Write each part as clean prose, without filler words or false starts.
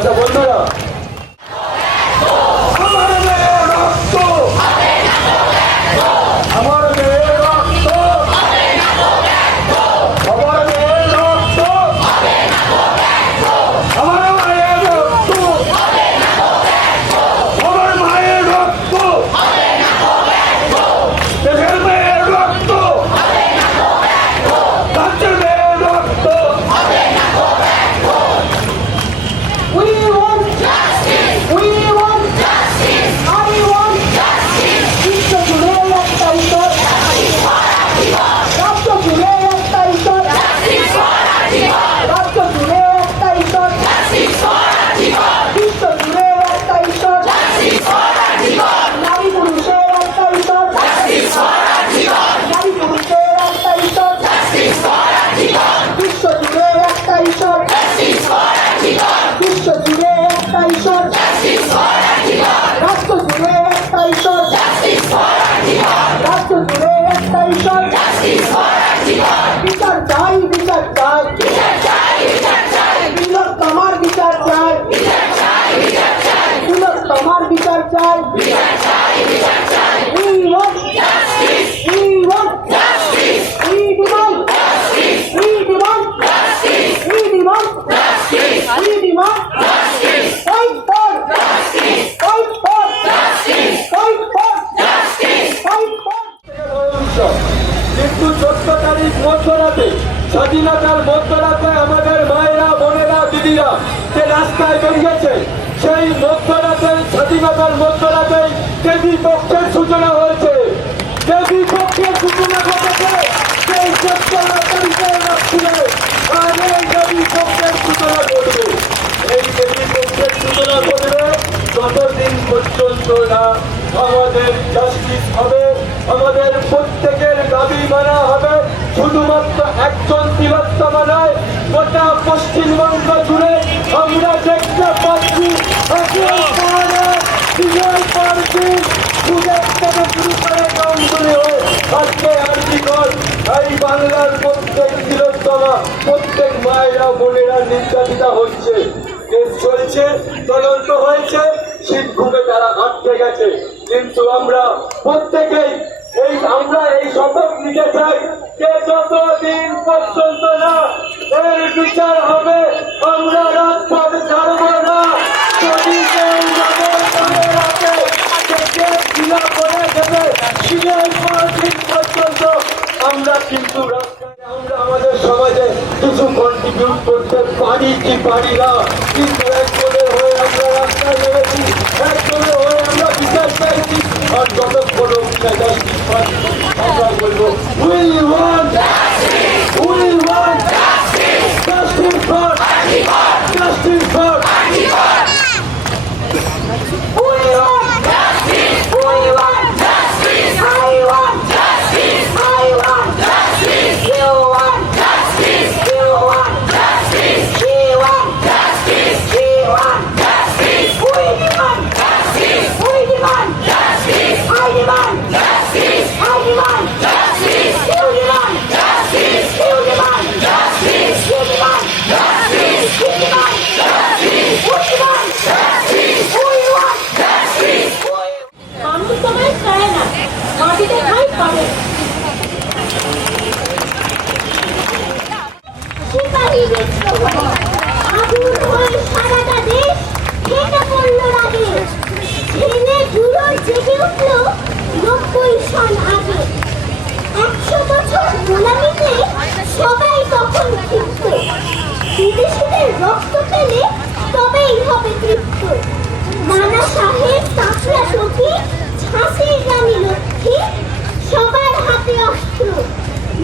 আচ্ছা বন্ধুরা, স্বাধীনতার মধ্যরাতে আমাদের মায়েরা, বোনেরা, দিদিরা যে রাস্তায় বেরিয়েছে, সেই মধ্যরাতে, স্বাধীনতার মধ্যরাতে দেবী পক্ষের সূচনা হয়েছে। দেবী পক্ষের সূচনা ঘটেছে সেই 14 তারিখের রাত্রিরে, আর এই দেবী পক্ষের সূচনা ঘটবে। এই দেবী পক্ষের সূচনা ঘটবে ততদিন পর্যন্ত না আমাদের জাস্টিস হবে, আমাদের প্রত্যেকের দাবি মানা হবে। শুধুমাত্র একজন তিলোত্তমা নয়, গোটা পশ্চিমবঙ্গ জুড়ে আমরা দেখতে পাচ্ছি এই বাংলার প্রত্যেক তিলোত্তমা, প্রত্যেক মায়েরা, বোনেরা নির্যাতিতা হচ্ছে। কেস চলছে, তদন্ত হয়েছে, শীতঘুমে তারা আটকে গেছে। কিন্তু আমরা প্রত্যেকেই আমরা এই শপথ নিতে চাই যে যতদিন পর্যন্ত না এর বিচার হবে আমরা রাজপথ ছাড়ব না। যদি পর্যন্ত আমরা কিন্তু আমরা আমাদের সমাজে কিছু কন্ট্রিবিউট করতে পারি কি পারি না, কিন্তু একজনের হয়ে আমরা রাস্তায় নেমেছি, একজনের হয়ে আমরা বিচার চাইছি। আর যতক্ষণ আমরা বলবো we want justice, we want justice, justice for Antifa, justice for Antifa, we want justice, we want justice, I want justice, I want justice, you want justice, you want justice, she want justice, she want justice, we demand justice, we demand justice, I demand justice, I demand justice, you demand justice, you demand justice, you demand justice, you demand justice, we demand justice, we want justice. আমি তোমায় চাই না, মাটিতে খাই পাবে শিকারি বিদ্রোহ আগুন হয়ে সারাটা দেশ ফেটে পড়ল রাগে। ছেলে গুলো জেগে উঠল 90 সন আগে। 100 বছর গোলামিতে সবাই তখন ক্ষিপ্ত, বিদেশিদের রক্ত পেলে তবেই হবে তৃপ্ত। নানা সাহেব, কাকড়া সখী, ঝাঁসির রানী লক্ষ্মী, সবার হাতে অস্ত্র,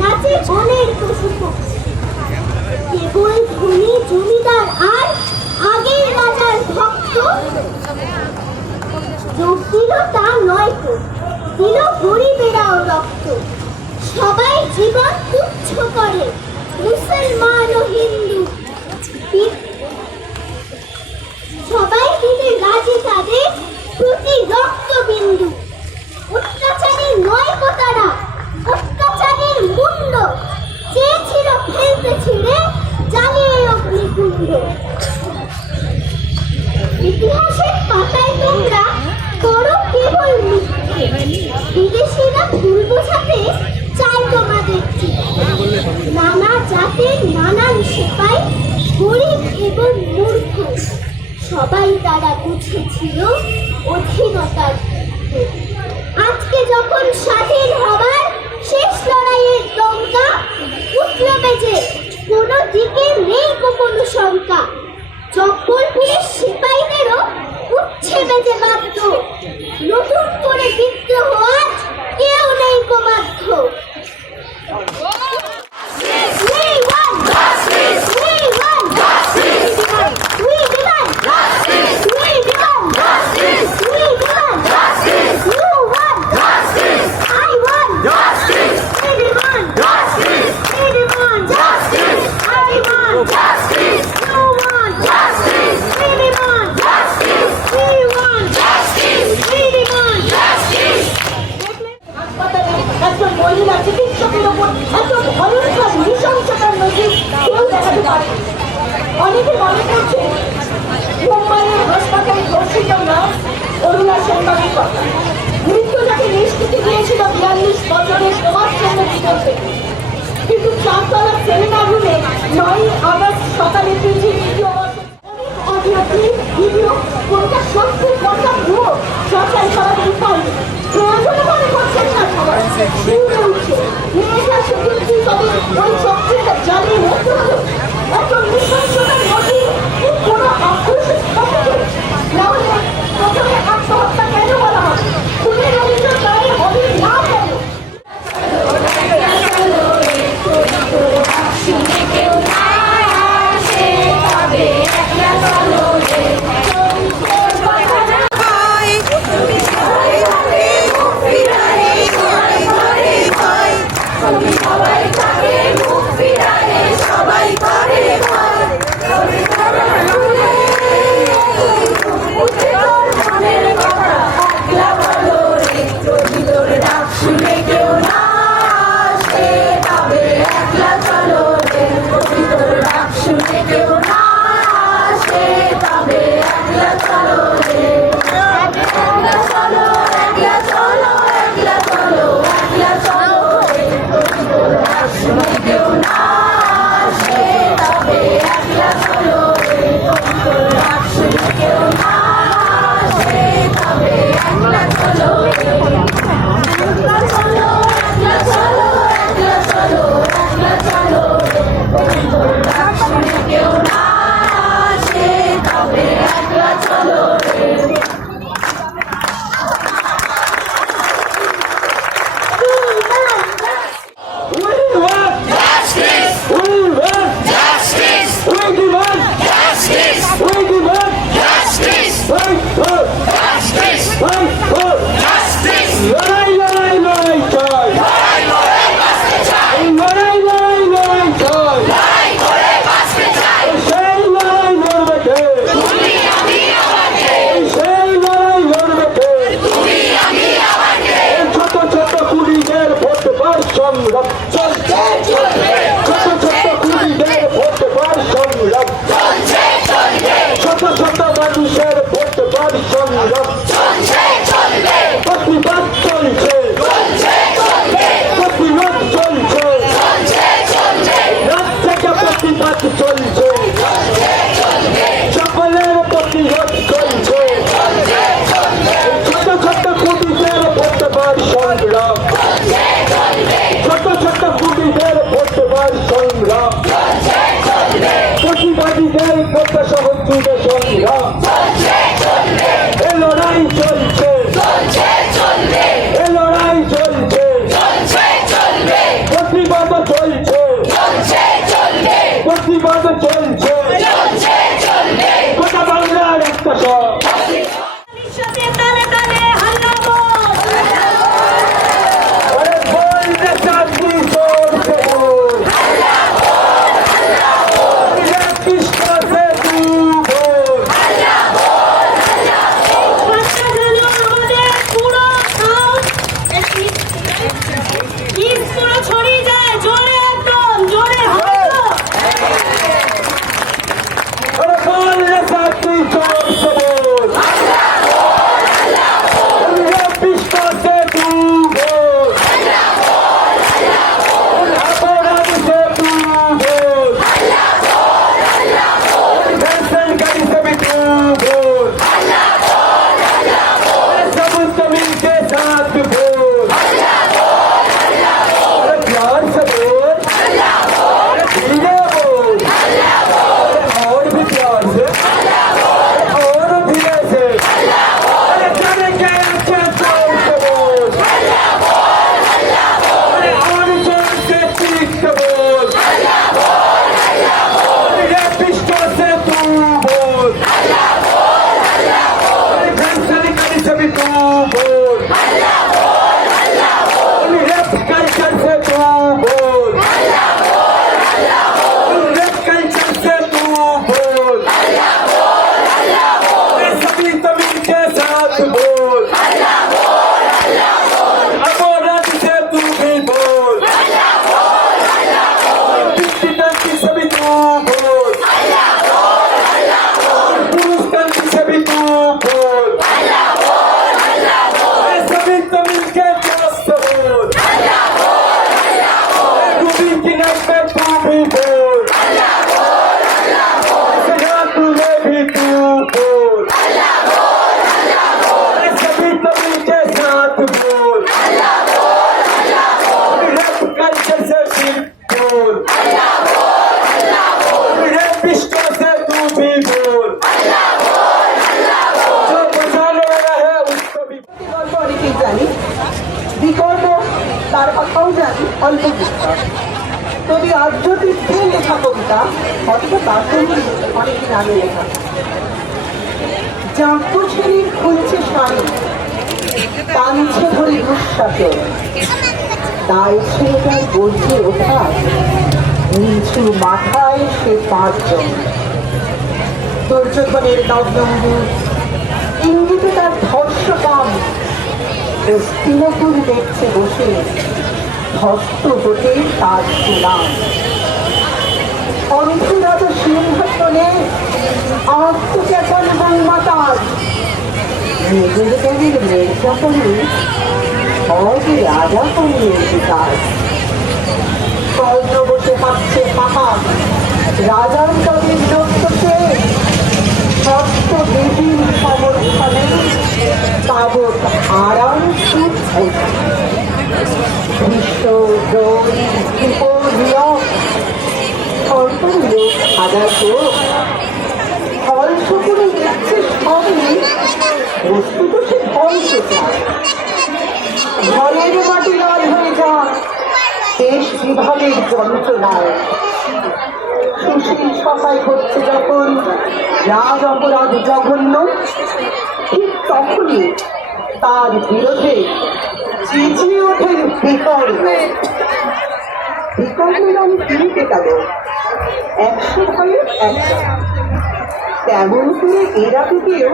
নাচে বনের পশু পক্ষী। কেবল ধনী জমিদার আর আগের রাজার ভক্ত যোগ দিল তা নয় তো, দিল গরিবেরাও রক্ত। সবাই জীবন তুচ্ছ করে, মুসলমান ও হিন্দু, সবাই দিতে রাজি তাদের প্রতি রক্তবিন্দু। অত্যাচারী নয় কো তারা, অত্যাচারীর মুন্ড, চেয়েছিল ফেলতে ছিঁড়ে জ্বালিয়ে অগ্নিকুণ্ড। গরিব এবং মূর্খ সবাই তারা বুঝেছিল অধীনতার যুদ্ধ। আজকে যখন স্বাধীন হবার শেষ লড়াইয়ের দমকা উঠল বেজে, কোনো দিকে নেই কোনো শঙ্কা। জব্বলপুরের সিপাহীদেরও উঠছে বেজে বাধ্য, নতুন করে বিদ্রোহ আজ কেউ নেই বাধ্য। We want justice. We want justice. We demand justice. We demand justice. We demand justice. You want justice. I want justice. We demand justice. We demand justice. I want justice. You want justice. We demand justice. We want justice. We demand justice. হাসপাতালে একজন মহিলা চিকিৎসকের ওপর এত ভয়ঙ্কর নৃশংসতার নজির কেউ দেখাতে পারে। অনেকে মনে করছে মুম্বাইয়ের হাসপাতালে ধর্ষিত নার্স অরুণা সেনবাগের কথা। মৃত্যু যাকে নিশ্চিতি দিয়েছিল 42 বছরের সমাজকর্মের জীবন থেকে। কিন্তু চারতলার সেমিনার রুমে 9 আগস্ট সকালে পিছিয়ে দ্বিতীয় বর্ষে অডিও ক্লিপ ভিডিও কোনটা সত্যি কোনটা ভুয়ো যাচাই করার উপায় নেই। প্রয়োজনে মনে করছেন না সবাই শিউরে উঠছে। মেয়েটা শুধু কি তবে ওই চক্রটা জ্বালিয়ে মরতে হলো? এত নৃশংসতার নদী কি কোনো আক্রোশের কথা চলছে? নাহলে প্রথমে আত্মহত্যা কেন বলা হয়? খুনের অভিযোগ দায়ের হবে না কেন? विश्व से तू भी बोल जो बुझाने वाला है उसको भी গল্প অনেকেই জানি, বিকল্প তার কথাও জানি অল্প বিস্তর। কবি আর্যতীর্থের লেখা কবিতা অথচ তার সঙ্গে অনেকদিন আগে লেখা। জাঁকো শ্রেণীর খুলছে শাড়ি, টানছে ধরে দুঃশাসন, তাই ছেলেটার গর্জে ওঠা নিচু মাথায় সে পাঁচজন। দুর্যোধনের নবনম্বু ইঙ্গিতে তার ধর্ষকাম হস্তিনাপুর দেখছে বসে ধস্ত হতে তার সুনাম। অন্ধরাজা সিংহাসনে আত্মজ্ঞাপন বংমাতার নিজের দেবীর নির্যাতনে অজ রাজা কন্যের বিকাশ। কর্ণ বসে পাচ্ছে পাহাড় রাজার তাদের লোককে সত্য দেবীর সমর্থনে তাবৎ আরাম সুখ বিশ্ব দ্রৌড়ী নিয়ম সরকার লোক হাজার ধ্বংস করে দিচ্ছে সবই বস্তুত সে ধ্বংস চায়। ঘরের মাটি লাল হয়ে যায় দেশ বিভাগের যন্ত্রণায়। সুশীল সভায় হচ্ছে যখন রাজ অপরাধ জঘন্য, ঠিক তখনই তার বিরোধে চেঁচিয়ে ওঠেন বিকর্ণ। বিকর্ণের আমি কিনতে গেল 100 ভয়ে 100, তেমন করে এরা কেউ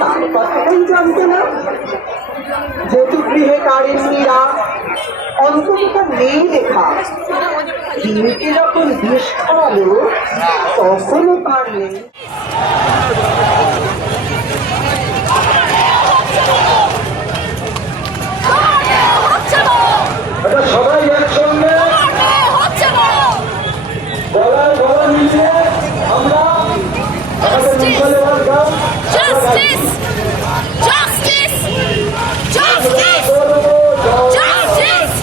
তার কথাটাই জানতো না। জ্যোতিগৃহে কারেন্নিরা অন্তত তার মেয়ে লেখা দিনকে যখন বিষ খাওয়ালো তখনও পারলেন। সবাই একসঙ্গে গলায় গলা মিলিয়ে আমরা আমাদের মুসলমান গান Justice! Justice! Justice! করবো Justice!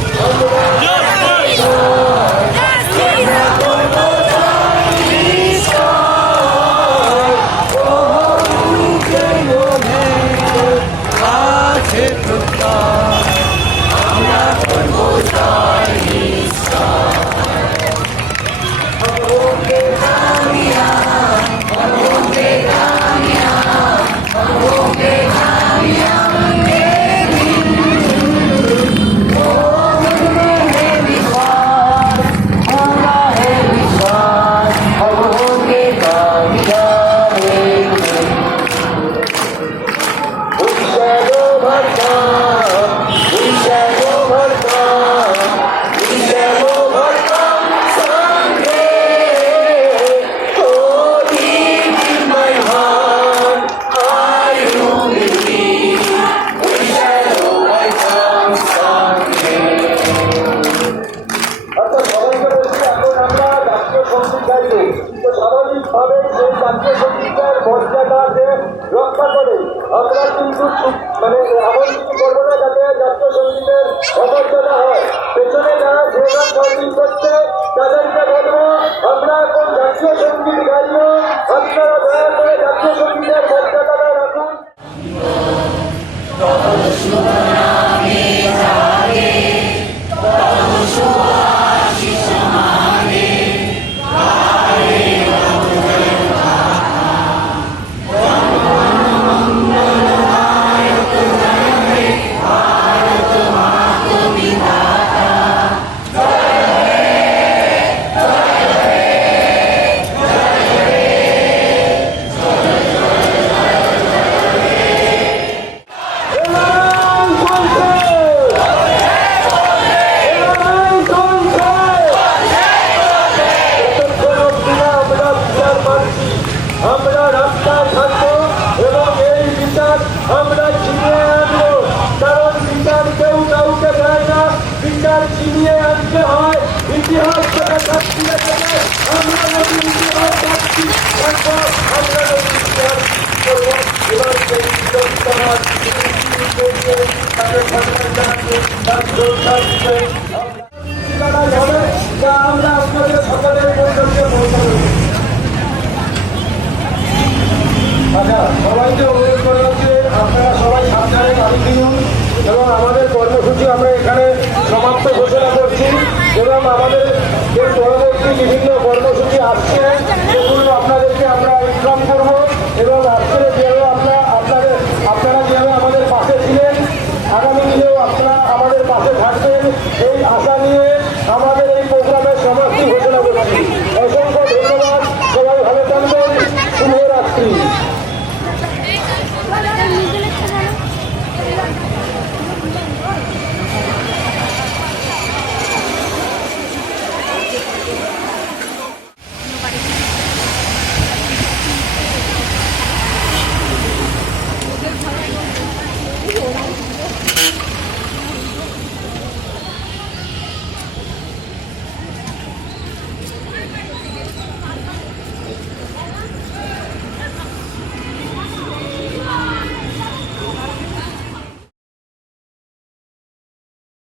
স্বাভাবিকভাবে সেই জাতীয় সঙ্গীতের মর্যাদাকে রক্ষা করে আমরা কিন্তু এমন কিছু করবো না যাতে জাতীয় সঙ্গীতের অমর্যাদা হয়। পেছনে যারা যে গান ফাইটিং করছে তাদেরকে বলবো আমরা এখন জাতীয় সঙ্গীত গাইব, আপনারা দয়া করে জাতীয় সঙ্গীতের মর্যাদাটা রাখুন। আমরা রাস্তায় থাকবো এবং এই বিচার আমরা ছিনিয়ে আনবো, কারণ বিচার কেউ কাউকে দেয় না, বিচার ছিনিয়ে আনতে হয়। ইতিহাস থেকে সাক্ষী রেখে আমরা নতুন ইতিহাস সাক্ষী থাকবো, আমরা নতুন ইতিহাস করবো। এবার সেই বিশ্ববিদ্যালয় তাদের সরকার জানাতে তার থাকবে যা আমরা আপনাদের সকলের পরিচর্যা পৌঁছাবো। এবং আমাদের যে পরবর্তী বিভিন্ন কর্মসূচি আসছে